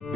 Hello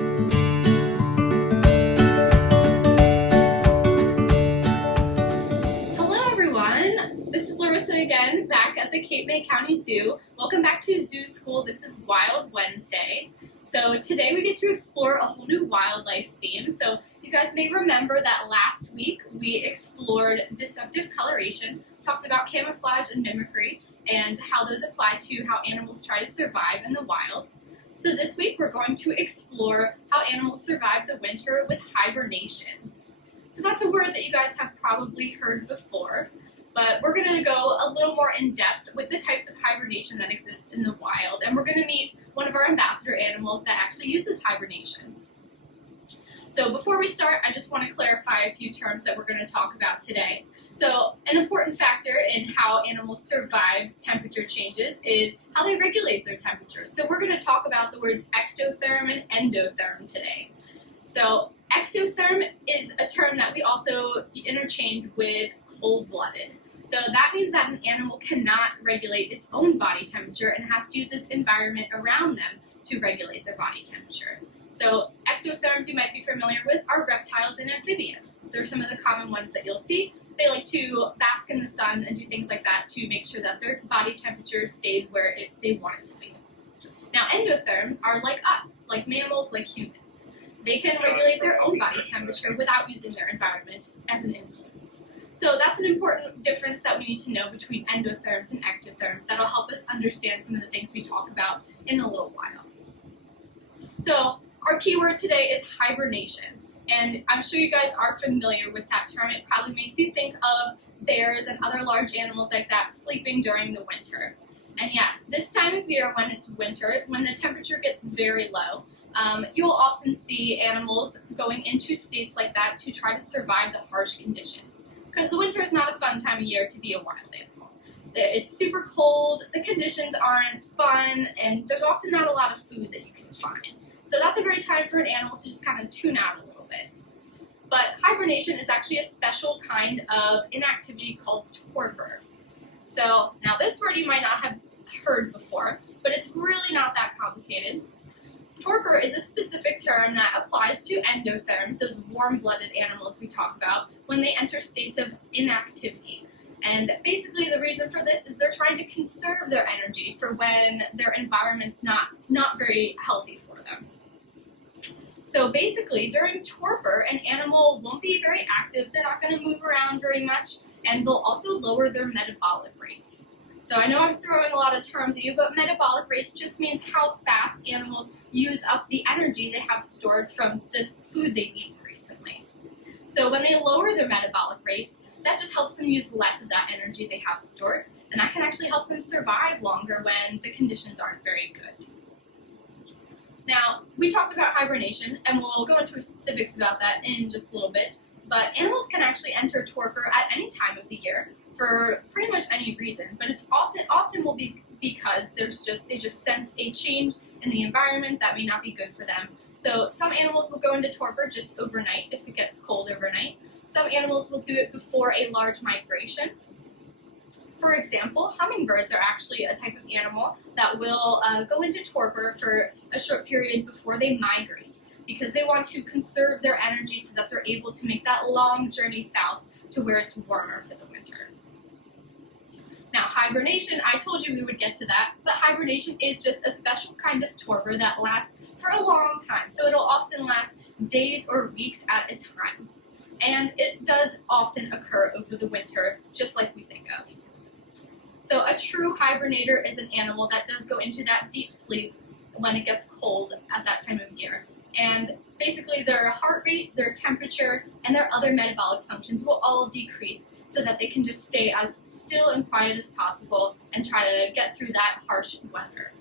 everyone, this is Larissa again, back at the Cape May County Zoo. Welcome back to Zoo School. This is Wild Wednesday. So today we get to explore a whole new wildlife theme. So you guys may remember that last week we explored deceptive coloration, talked about camouflage and mimicry, and how those apply to how animals try to survive in the wild. So this week we're going to explore how animals survive the winter with hibernation. So that's a word that you guys have probably heard before, but we're going to go a little more in depth with the types of hibernation that exist in the wild, and we're going to meet one of our ambassador animals that actually uses hibernation. So before we start, I just want to clarify a few terms that we're going to talk about today. So an important factor in how animals survive temperature changes is how they regulate their temperature. So we're going to talk about the words ectotherm and endotherm today. So ectotherm is a term that we also interchange with cold-blooded. So that means that an animal cannot regulate its own body temperature and has to use its environment around them to regulate their body temperature. So ectotherms you might be familiar with are reptiles and amphibians. They're some of the common ones that you'll see. They like to bask in the sun and do things like that to make sure that their body temperature stays where they want it to be. Now endotherms are like us, like mammals, like humans. They can regulate their own body temperature without using their environment as an influence. So that's an important difference that we need to know between endotherms and ectotherms that'll help us understand some of the things we talk about in a little while. So our keyword today is hibernation, and I'm sure you guys are familiar with that term. It probably makes you think of bears and other large animals like that sleeping during the winter. And yes, this time of year when it's winter, when the temperature gets very low, you'll often see animals going into states like that to try to survive the harsh conditions. Because the winter is not a fun time of year to be a wild animal. It's super cold, the conditions aren't fun, and there's often not a lot of food that you can find. So that's a great time for an animal to just kind of tune out a little bit. But hibernation is actually a special kind of inactivity called torpor. So now this word you might not have heard before, but it's really not that complicated. Torpor is a specific term that applies to endotherms, those warm-blooded animals we talk about, when they enter states of inactivity. And basically the reason for this is they're trying to conserve their energy for when their environment's not very healthy for them. So basically during torpor, an animal won't be very active, they're not going to move around very much, and they'll also lower their metabolic rates. So I know I'm throwing a lot of terms at you, but metabolic rates just means how fast animals use up the energy they have stored from the food they've eaten recently. So when they lower their metabolic rates, that just helps them use less of that energy they have stored, and that can actually help them survive longer when the conditions aren't very good. Now, we talked about hibernation, and we'll go into specifics about that in just a little bit, but animals can actually enter torpor at any time of the year for pretty much any reason, but it's often will be because they just sense a change in the environment that may not be good for them. So some animals will go into torpor just overnight if it gets cold overnight. Some animals will do it before a large migration. For example, hummingbirds are actually a type of animal that will go into torpor for a short period before they migrate, because they want to conserve their energy so that they're able to make that long journey south to where it's warmer for the winter. Now, hibernation, I told you we would get to that, but hibernation is just a special kind of torpor that lasts for a long time. So it'll often last days or weeks at a time. And it does often occur over the winter, just like we think of. So a true hibernator is an animal that does go into that deep sleep when it gets cold at that time of year. And basically their heart rate, their temperature, and their other metabolic functions will all decrease so that they can just stay as still and quiet as possible and try to get through that harsh weather.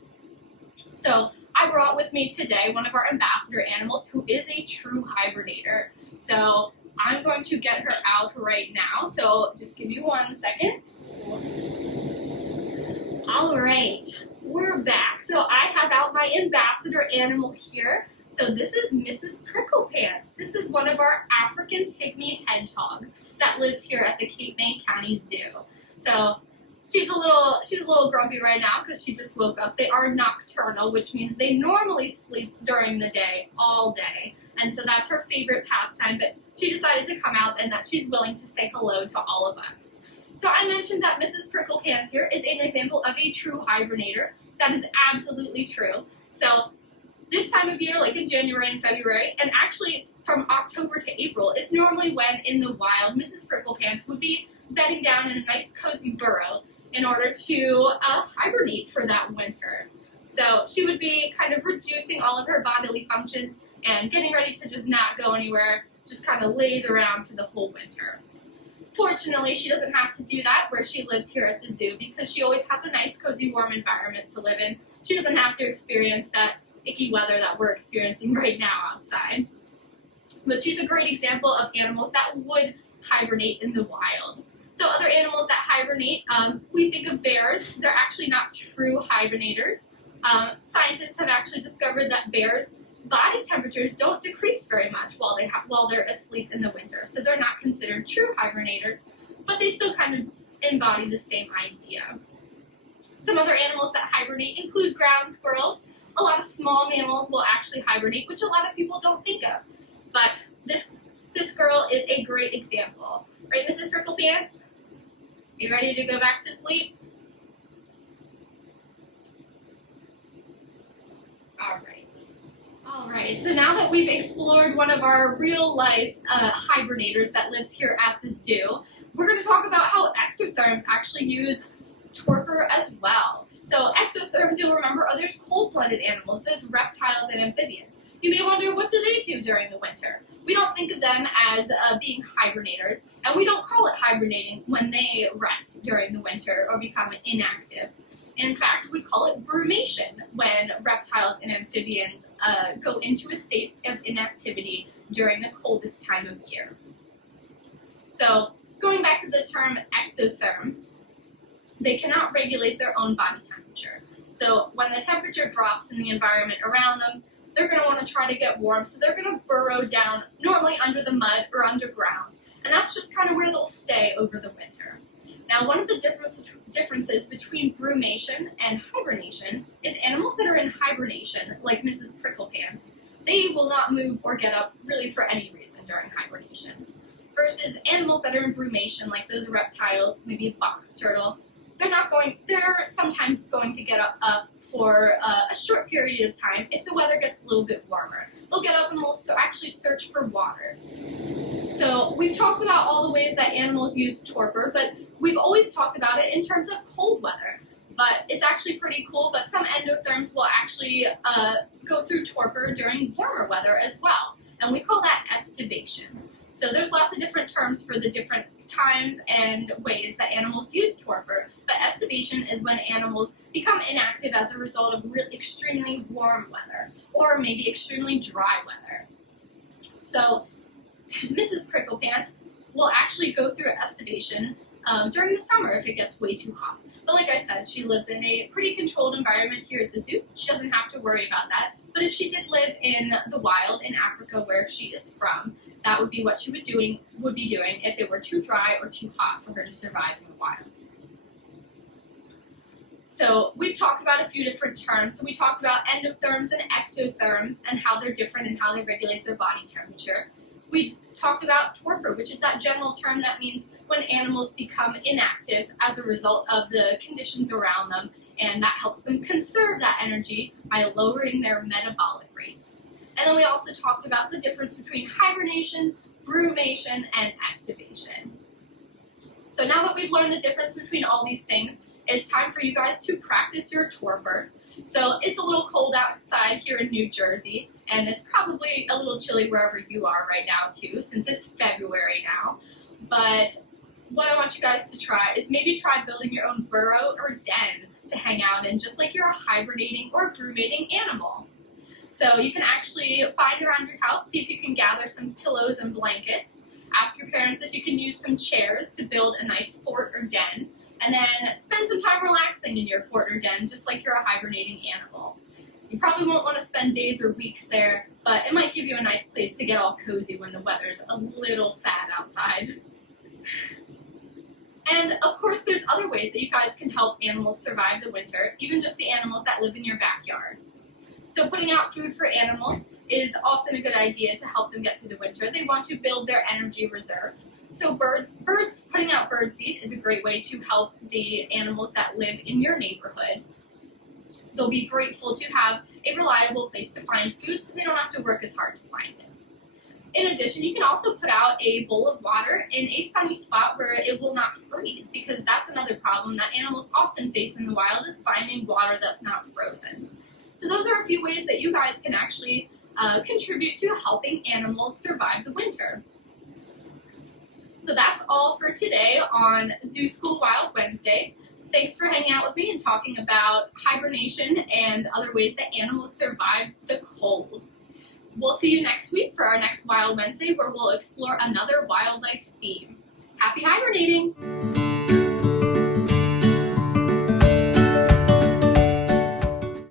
So I brought with me today one of our ambassador animals who is a true hibernator. So I'm going to get her out right now, so just give me 1 second. All right, we're back. So I have out my ambassador animal here. So this is Mrs. Pricklepants. This is one of our African pygmy hedgehogs that lives here at the Cape May County Zoo. So she's a little grumpy right now because she just woke up. They are nocturnal, which means they normally sleep during the day, all day. And so that's her favorite pastime, but she decided to come out and that she's willing to say hello to all of us. So I mentioned that Mrs. Pricklepants here is an example of a true hibernator. That is absolutely true. So this time of year, like in January and February, and actually from October to April, is normally when in the wild Mrs. Pricklepants would be bedding down in a nice cozy burrow in order to hibernate for that winter. So she would be kind of reducing all of her bodily functions and getting ready to just not go anywhere, just kind of lays around for the whole winter. Fortunately, she doesn't have to do that where she lives here at the zoo because she always has a nice, cozy, warm environment to live in. She doesn't have to experience that icky weather that we're experiencing right now outside. But she's a great example of animals that would hibernate in the wild. So other animals that hibernate, we think of bears. They're actually not true hibernators. Scientists have actually discovered that bears' body temperatures don't decrease very much while they're asleep in the winter. So they're not considered true hibernators, but they still kind of embody the same idea. Some other animals that hibernate include ground squirrels. A lot of small mammals will actually hibernate, which a lot of people don't think of. But this girl is a great example. Right, Mrs. Pricklepants? Are you ready to go back to sleep? All right, so now that we've explored one of our real-life hibernators that lives here at the zoo, we're going to talk about how ectotherms actually use torpor as well. So ectotherms, you'll remember, are those cold-blooded animals, those reptiles and amphibians. You may wonder, what do they do during the winter? We don't think of them as being hibernators, and we don't call it hibernating when they rest during the winter or become inactive. In fact, we call it brumation when reptiles and amphibians go into a state of inactivity during the coldest time of year. So, going back to the term ectotherm, they cannot regulate their own body temperature. So, when the temperature drops in the environment around them, they're going to want to try to get warm, so they're going to burrow down, normally under the mud or underground. And that's just kind of where they'll stay over the winter. Now, one of the differences between brumation and hibernation is animals that are in hibernation, like Mrs. Pricklepants, they will not move or get up really for any reason during hibernation. Versus animals that are in brumation, like those reptiles, maybe a box turtle, they're sometimes going to get up for a short period of time if the weather gets a little bit warmer. They'll get up and they'll actually search for water. So we've talked about all the ways that animals use torpor, but we've always talked about it in terms of cold weather. But it's actually pretty cool, but some endotherms will actually go through torpor during warmer weather as well. And we call that aestivation. So there's lots of different terms for the different times and ways that animals use torpor, but aestivation is when animals become inactive as a result of extremely warm weather, or maybe extremely dry weather. So Mrs. Pricklepants will actually go through aestivation during the summer if it gets way too hot. But like I said, she lives in a pretty controlled environment here at the zoo. She doesn't have to worry about that. But if she did live in the wild in Africa where she is from, that would be what she would be doing if it were too dry or too hot for her to survive in the wild. So we've talked about a few different terms. So we talked about endotherms and ectotherms and how they're different and how they regulate their body temperature. We talked about torpor, which is that general term that means when animals become inactive as a result of the conditions around them, and that helps them conserve that energy by lowering their metabolic rates. And then we also talked about the difference between hibernation, brumation, and aestivation. So now that we've learned the difference between all these things, it's time for you guys to practice your torpor. So it's a little cold outside here in New Jersey, and it's probably a little chilly wherever you are right now too, since it's February now. But what I want you guys to try is maybe try building your own burrow or den to hang out in, just like you're a hibernating or brumating animal. So you can actually find around your house, see if you can gather some pillows and blankets. Ask your parents if you can use some chairs to build a nice fort or den. And then spend some time relaxing in your fort or den, just like you're a hibernating animal. You probably won't want to spend days or weeks there, but it might give you a nice place to get all cozy when the weather's a little sad outside. And of course, there's other ways that you guys can help animals survive the winter, even just the animals that live in your backyard. So putting out food for animals is often a good idea to help them get through the winter. They want to build their energy reserves. So putting out birdseed is a great way to help the animals that live in your neighborhood. They'll be grateful to have a reliable place to find food so they don't have to work as hard to find it. In addition, you can also put out a bowl of water in a sunny spot where it will not freeze, because that's another problem that animals often face in the wild, is finding water that's not frozen. So those are a few ways that you guys can actually contribute to helping animals survive the winter. So that's all for today on Zoo School Wild Wednesday. Thanks for hanging out with me and talking about hibernation and other ways that animals survive the cold. We'll see you next week for our next Wild Wednesday, where we'll explore another wildlife theme. Happy hibernating!